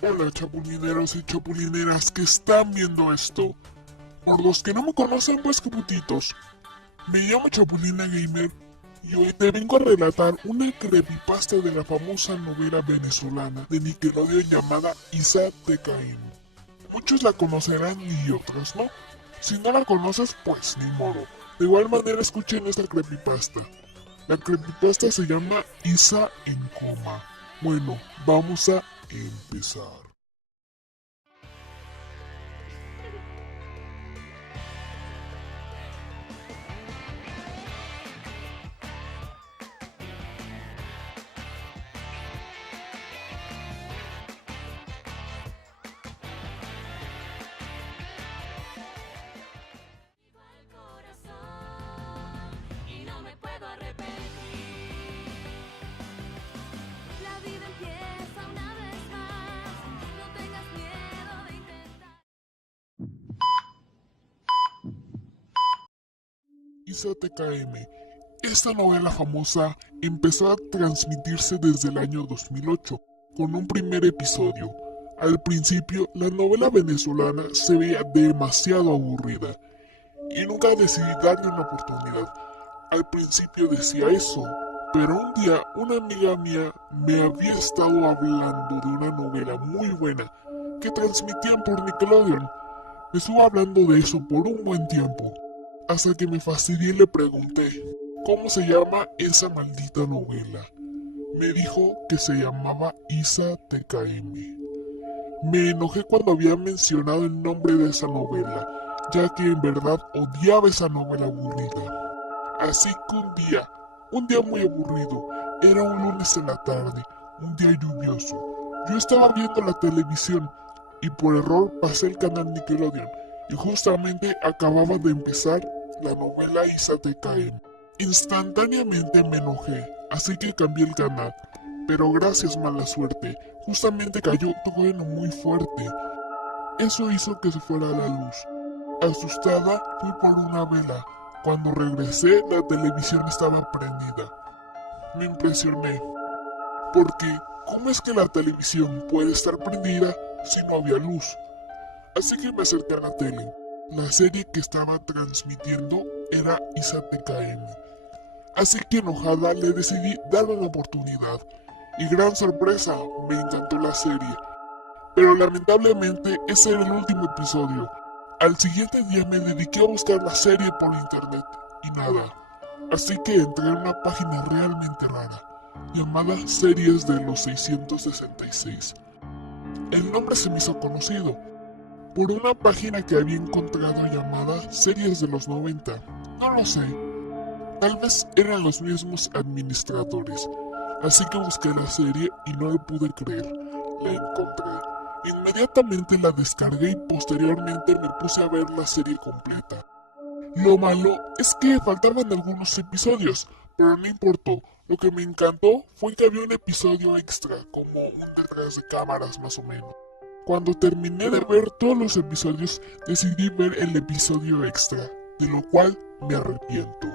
Hola chapulineros y chapulineras que están viendo esto. Por los que no me conocen, pues que putitos. Me llamo Chapulina Gamer y hoy te vengo a relatar una creepypasta de la famosa novela venezolana de Nickelodeon llamada Isa TKM. Muchos la conocerán y otros no. Si no la conoces, pues ni modo. De igual manera escuchen esta creepypasta. La creepypasta se llama Isa en coma. Bueno, vamos a empezar. Al corazón y no me puedo arrepentir. La vida empieza una vez más. No tengas miedo de intentar. Isa TKM. Esta novela famosa empezó a transmitirse desde el año 2008, con un primer episodio. Al principio, la novela venezolana se veía demasiado aburrida, y nunca decidí darle una oportunidad. Al principio decía eso, pero un día una amiga mía me había estado hablando de una novela muy buena que transmitían por Nickelodeon. Me estuvo hablando de eso por un buen tiempo, hasta que me fastidié y le pregunté, ¿cómo se llama esa maldita novela? Me dijo que se llamaba Isa TKM. Me enojé cuando había mencionado el nombre de esa novela, ya que en verdad odiaba esa novela aburrida. Así que un día muy aburrido, era un lunes en la tarde, un día lluvioso. Yo estaba viendo la televisión y por error pasé el canal Nickelodeon y justamente acababa de empezar la novela Isa TKM. Instantáneamente me enojé, así que cambié el canal, pero gracias mala suerte, justamente cayó un trueno muy fuerte. Eso hizo que se fuera la luz. Asustada, fui por una vela. Cuando regresé, la televisión estaba prendida. Me impresioné, porque ¿cómo es que la televisión puede estar prendida si no había luz? Así que me acerqué a la tele. La serie que estaba transmitiendo era Isa TKM. Así que enojada le decidí darle una oportunidad. Y gran sorpresa, me encantó la serie. Pero lamentablemente ese era el último episodio. Al siguiente día me dediqué a buscar la serie por internet y nada. Así que entré en una página realmente rara, llamada Series de los 666. El nombre se me hizo conocido, por una página que había encontrado llamada Series de los 90. No lo sé, tal vez eran los mismos administradores. Así que busqué la serie y no lo pude creer. La encontré. Inmediatamente la descargué y posteriormente me puse a ver la serie completa. Lo malo es que faltaban algunos episodios, pero no importó. Lo que me encantó fue que había un episodio extra, como un detrás de cámaras más o menos. Cuando terminé de ver todos los episodios, decidí ver el episodio extra, de lo cual me arrepiento.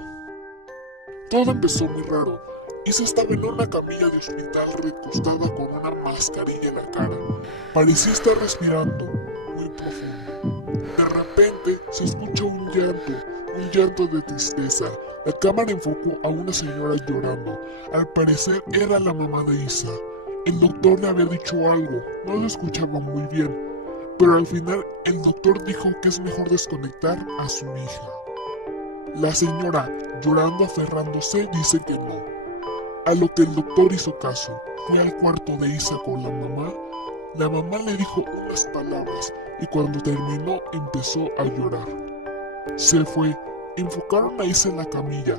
Todo empezó muy raro. Isa estaba en una camilla de hospital recostada con una mascarilla en la cara. Parecía estar respirando muy profundo. De repente se escuchó un llanto de tristeza. La cámara enfocó a una señora llorando. Al parecer era la mamá de Isa. El doctor le había dicho algo, no lo escuchaba muy bien, pero al final el doctor dijo que es mejor desconectar a su hija. La señora, llorando aferrándose, dice que no. A lo que el doctor hizo caso, fue al cuarto de Isa con la mamá. La mamá le dijo unas palabras y cuando terminó empezó a llorar. Se fue, enfocaron a Isa en la camilla.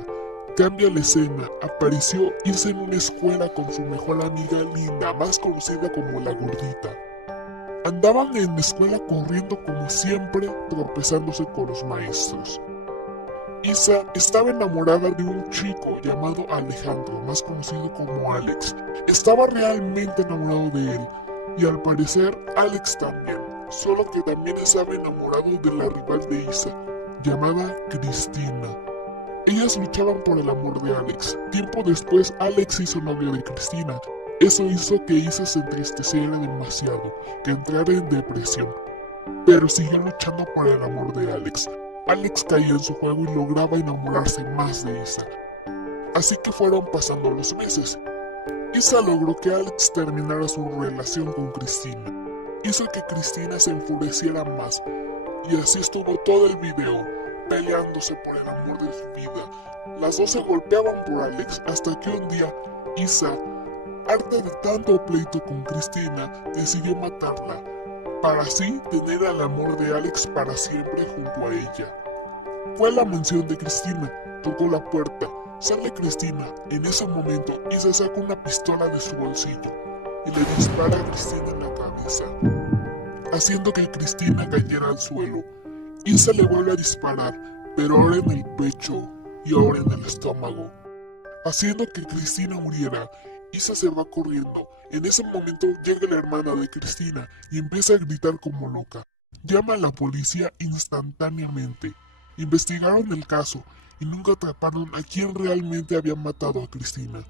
Cambia la escena, apareció Isa en una escuela con su mejor amiga Linda, más conocida como la gordita. Andaban en la escuela corriendo como siempre, tropezándose con los maestros. Isa estaba enamorada de un chico llamado Alejandro, más conocido como Alex. Estaba realmente enamorado de él, y al parecer Alex también, solo que también estaba enamorado de la rival de Isa, llamada Cristina. Ellas luchaban por el amor de Alex. Tiempo después, Alex se hizo novio de Cristina, Eso hizo que Isa se entristeciera demasiado, que entrara en depresión. Pero siguió luchando por el amor de Alex. Alex caía en su juego y lograba enamorarse más de Isa. Así que fueron pasando los meses. Isa logró que Alex terminara su relación con Cristina. Hizo que Cristina se enfureciera más. Y así estuvo todo el video, peleándose por el amor de su vida. Las dos se golpeaban por Alex hasta que un día Isa, harta de tanto pleito con Cristina, decidió matarla, para así tener el amor de Alex para siempre junto a ella. Fue a la mansión de Cristina, tocó la puerta, sale Cristina. En ese momento Isa saca una pistola de su bolsillo y le dispara a Cristina en la cabeza, haciendo que Cristina cayera al suelo. Isa le vuelve a disparar, pero ahora en el pecho y ahora en el estómago, haciendo que Cristina muriera. Isa se va corriendo. En ese momento llega la hermana de Cristina y empieza a gritar como loca. Llama a la policía instantáneamente. Investigaron el caso y nunca atraparon a quien realmente había matado a Cristina.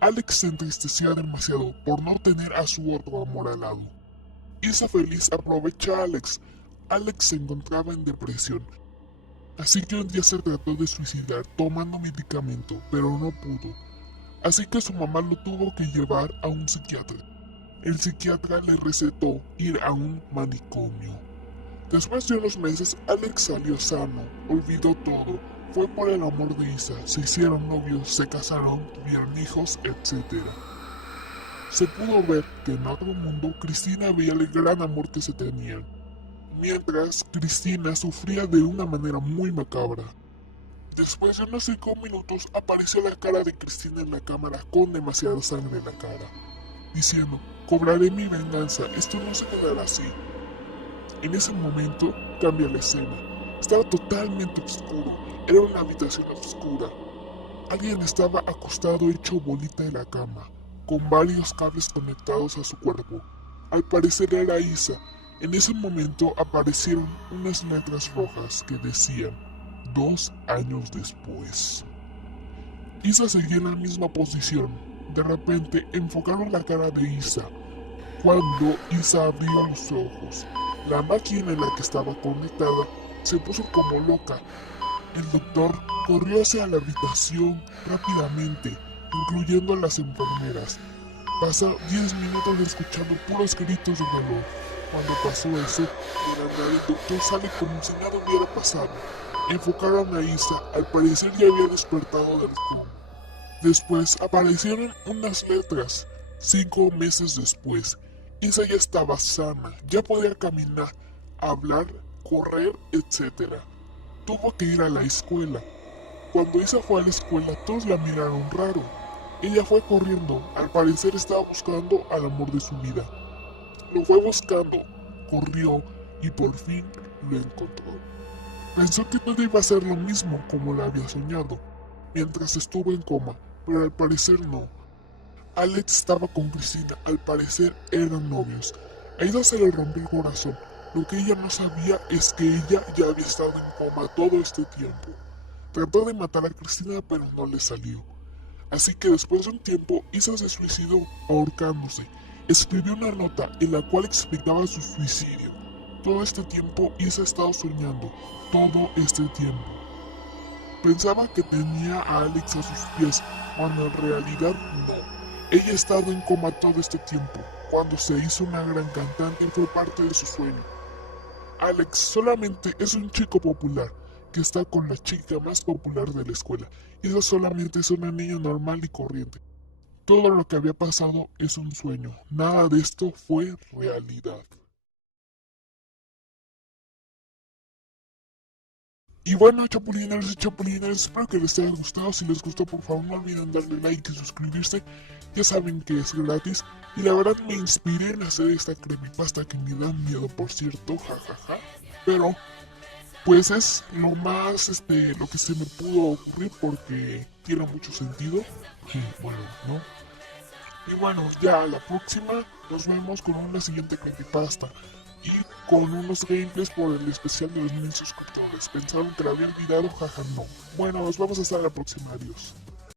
Alex se entristecía demasiado por no tener a su otro amor al lado. Isa feliz aprovecha a Alex. Alex se encontraba en depresión, así que un día se trató de suicidar tomando medicamento, pero no pudo. Así que su mamá lo tuvo que llevar a un psiquiatra. El psiquiatra le recetó ir a un manicomio. Después de unos meses, Alex salió sano, olvidó todo, fue por el amor de Isa, se hicieron novios, se casaron, tuvieron hijos, etc. Se pudo ver que en otro mundo Cristina veía el gran amor que se tenían, mientras Cristina sufría de una manera muy macabra. Después de unos 5 minutos apareció la cara de Cristina en la cámara con demasiada sangre en la cara, diciendo: cobraré mi venganza, esto no se quedará así. En ese momento cambia la escena. Estaba totalmente oscuro, era una habitación oscura. Alguien estaba acostado hecho bolita en la cama, con varios cables conectados a su cuerpo. Al parecer era Isa. En ese momento aparecieron unas letras rojas que decían: 2 años después. Isa seguía en la misma posición. De repente enfocaron la cara de Isa. Cuando Isa abrió los ojos, la máquina en la que estaba conectada se puso como loca. El doctor corrió hacia la habitación rápidamente, incluyendo a las enfermeras. Pasó 10 minutos escuchando puros gritos de dolor. Cuando pasó eso, de la nada el doctor sale como si nada hubiera pasado. Enfocaron a Isa, al parecer ya había despertado del coma. Después aparecieron unas letras. 5 meses después, Isa ya estaba sana, ya podía caminar, hablar, correr, etc. Tuvo que ir a la escuela. Cuando Isa fue a la escuela, todos la miraron raro. Ella fue corriendo, al parecer estaba buscando al amor de su vida. Lo fue buscando, corrió y por fin lo encontró. Pensó que todo iba a ser lo mismo como lo había soñado, mientras estuvo en coma, pero al parecer no. Alex estaba con Cristina, al parecer eran novios. A ella se le rompió el corazón. Lo que ella no sabía es que ella ya había estado en coma todo este tiempo. Trató de matar a Cristina, pero no le salió. Así que después de un tiempo, Isa se suicidó ahorcándose. Escribió una nota en la cual explicaba su suicidio. Todo este tiempo Isa ha estado soñando, todo este tiempo. Pensaba que tenía a Alex a sus pies, cuando en realidad no. Ella ha estado en coma todo este tiempo. Cuando se hizo una gran cantante fue parte de su sueño. Alex solamente es un chico popular que está con la chica más popular de la escuela. Ella solamente es una niña normal y corriente. Todo lo que había pasado es un sueño. Nada de esto fue realidad. Y bueno, chapulineros y chapulineras, espero que les haya gustado. Si les gustó, por favor no olviden darle like y suscribirse. Ya saben que es gratis. Y la verdad me inspiré en hacer esta creepypasta que me da miedo, por cierto, jajaja. Pero, pues es lo más, lo que se me pudo ocurrir porque tiene mucho sentido. Y bueno, ¿no? Y bueno, ya la próxima nos vemos con una siguiente creepypasta. Y con unos gameplays por el especial de los 1000 suscriptores. Pensaron que lo había olvidado, jaja, no. Bueno, nos vemos hasta la próxima, adiós.